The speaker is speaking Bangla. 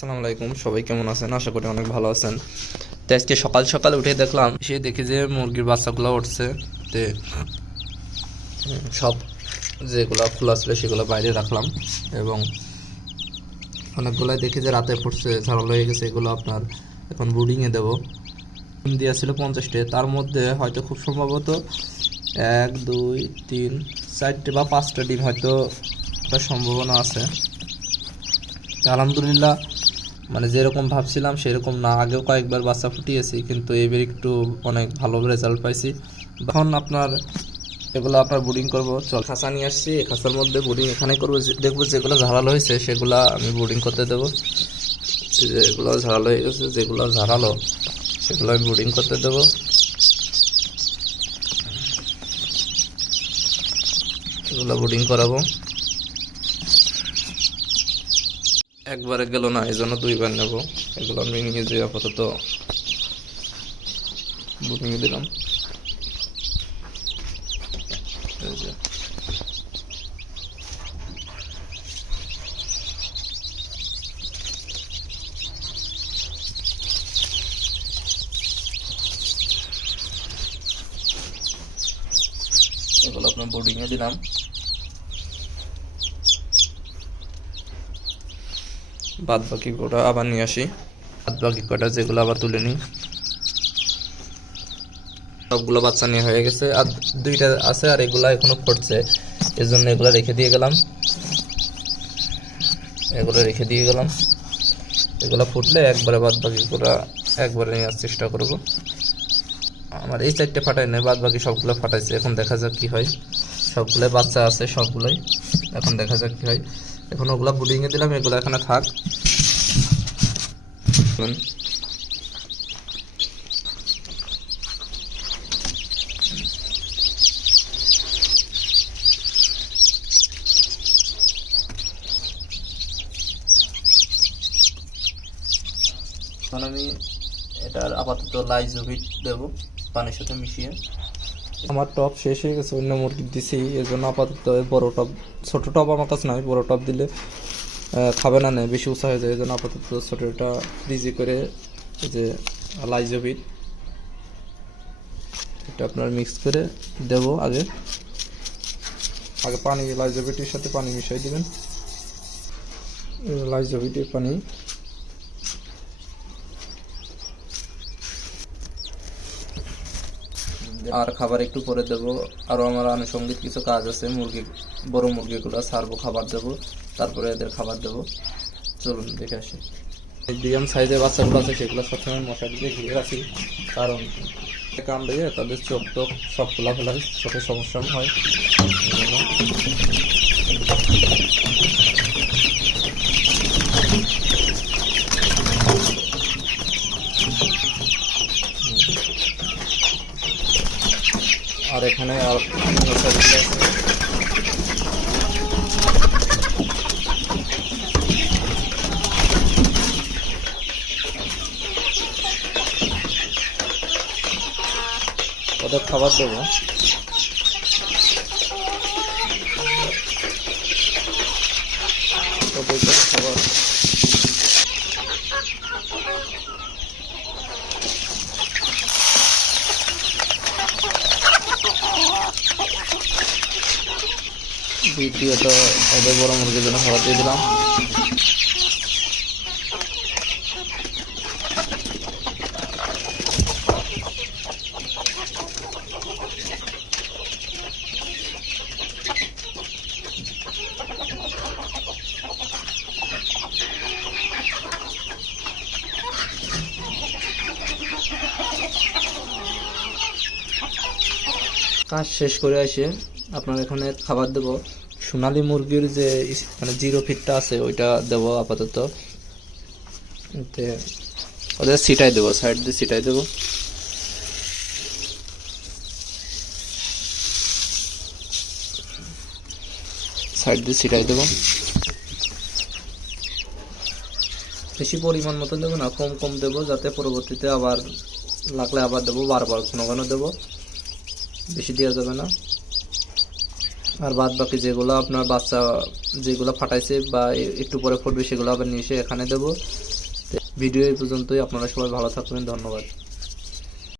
আসসালামু আলাইকুম, সবাই কেমন আছেন? আশা করি অনেক ভালো আছেন। তো আজকে সকাল সকাল উঠে দেখলাম সে দেখি যে মুরগির বাচ্চাগুলো উঠছে। তে সব যেগুলো খোলা ছিল সেগুলো বাইরে রাখলাম এবং অনেকগুলাই দেখি যে রাতে ফুটছে ঝাড়ালো হয়ে গেছে, এগুলো আপনার এখন ব্রুডিংয়ে দেবো। ডিম দেওয়া ছিল পঞ্চাশটে, তার মধ্যে হয়তো খুব সম্ভবত এক, দুই, তিন, চারটে বা পাঁচটা ডিম হয়তো সম্ভাবনা আছে। আলহামদুলিল্লাহ মানে যেরকম ভাবছিলাম, সেরকম না। আগেও কয়েকবার বাচ্চা ফুটিয়েছি, কিন্তু এবার একটু অনেক ভালো রেজাল্ট পাইছি। এখন আপনার, এগুলো আপনার বোর্ডিং করব। চল খাঁচা নিয়ে আসছি। এই খাঁচার মধ্যে বোর্ডিং এখানে করব। দেখব যেগুলো ঝাড়ালো হয়েছে, সেগুলো আমি বোর্ডিং করতে দেবো। যেগুলো ঝাড়ালো হয়ে গেছে, যেগুলো ঝাড়ালো সেগুলো আমি বোর্ডিং করতে দেবো। এগুলো বোর্ডিং করাবো। একবারে গেল না এই জন্য দুইবার নেব। এগুলো আমি যে আপাতত বুকিং দিলাম। এগুলো আপনার বোর্ডিংয়ে দিলাম। বাদ বাকি কটা আবার নিয়ে আসি। বাদ বাকি কটা যেগুলো আবার তুলে নিই। সবগুলো বাচ্চা নিয়ে হয়ে গেছে। আর দুইটা আছে আর এগুলা এখনও ফুটছে এর জন্য এগুলো রেখে দিয়ে গেলাম। এগুলো রেখে দিয়ে গেলাম। এগুলো ফুটলে একবারে বাদ বাকি কটা একবারে নেওয়ার চেষ্টা করব। আমার এই চারটে ফাটাই নেই বাদ বাকি সবগুলো ফাটাইছে। এখন দেখা যাক কি হয়। সবগুলো বাচ্চা আছে সবগুলোই। এখন দেখা যাক কি হয়। এখন ওগুলা বুডিংয়ে দিলাম, এগুলো এখানে থাক। আমি এটার আপাতত লাইজোভিট দেবো, পানির সাথে মিশিয়ে। আমার টপ শেষ হয়ে গেছে, অন্য মুরগি দিছি এই জন্য আপাতত বড় টপ, ছোট টপ আমার কাছে নাই, বড় টপ দিলে খাবে না নেই বেশি উৎসাহ হয়ে যায় এই জন্য আপাতত ছোটটা ফ্রিজে করে যে লাইজোভিট এটা আপনার মিক্স করে দেব আগে। আগে পানি লাইজোভিটের সাথে পানি মিশিয়ে দেবেন। লাইজোভিটের পানি আর খাবার একটু পরে দেব। আরও আমার আনুষঙ্গিক কিছু কাজ আছে, মুরগি, বড় মুরগিগুলো সারবো খাবার দেব। তারপরে এদের খাবার দেব। চলুন, দেখে আসি। মিডিয়াম সাইজের বাচ্চাগুলো আছে সেগুলো সবসময় মশা দিয়ে ঘিরে রাখি। কারণ কামড়ে তাদের চোখ টোক সব খোলা ফেলা চোখের সমস্যা হয়। আর এখানে আর ওদের খাবার দেবো ওদেরকে খাবার দ্বিতীয়ত ওদের বড় মুরগির জন্য খাবার দিয়ে দিলাম। কাজ শেষ করে এসে আপনার এখানে খাবার দেব। সোনালী মুরগির যে মানে জিরো ফিটটা আছে, ওইটা দেব আপাতত। ওদের সিটাই দেবো সাইড দিয়ে সিটাই দেবো। সাইড দিয়ে সিটাই দেবো। বেশি পরিমাণ মতো দেবো না, কম কম দেবো, যাতে পরবর্তীতে আবার লাগলে আবার দেবো, বারবার ঘন ঘন দেবো। বেশি দেওয়া যাবে না। আর বাদ বাকি যেগুলো আপনার বাচ্চা যেগুলো ফাটাইছে বা একটু পরে ফুটবে, সেগুলো আবার নিয়ে এসে এখানে দেবো। ভিডিও এই পর্যন্তই। আপনারা সবাই ভালো থাকবেন। ধন্যবাদ।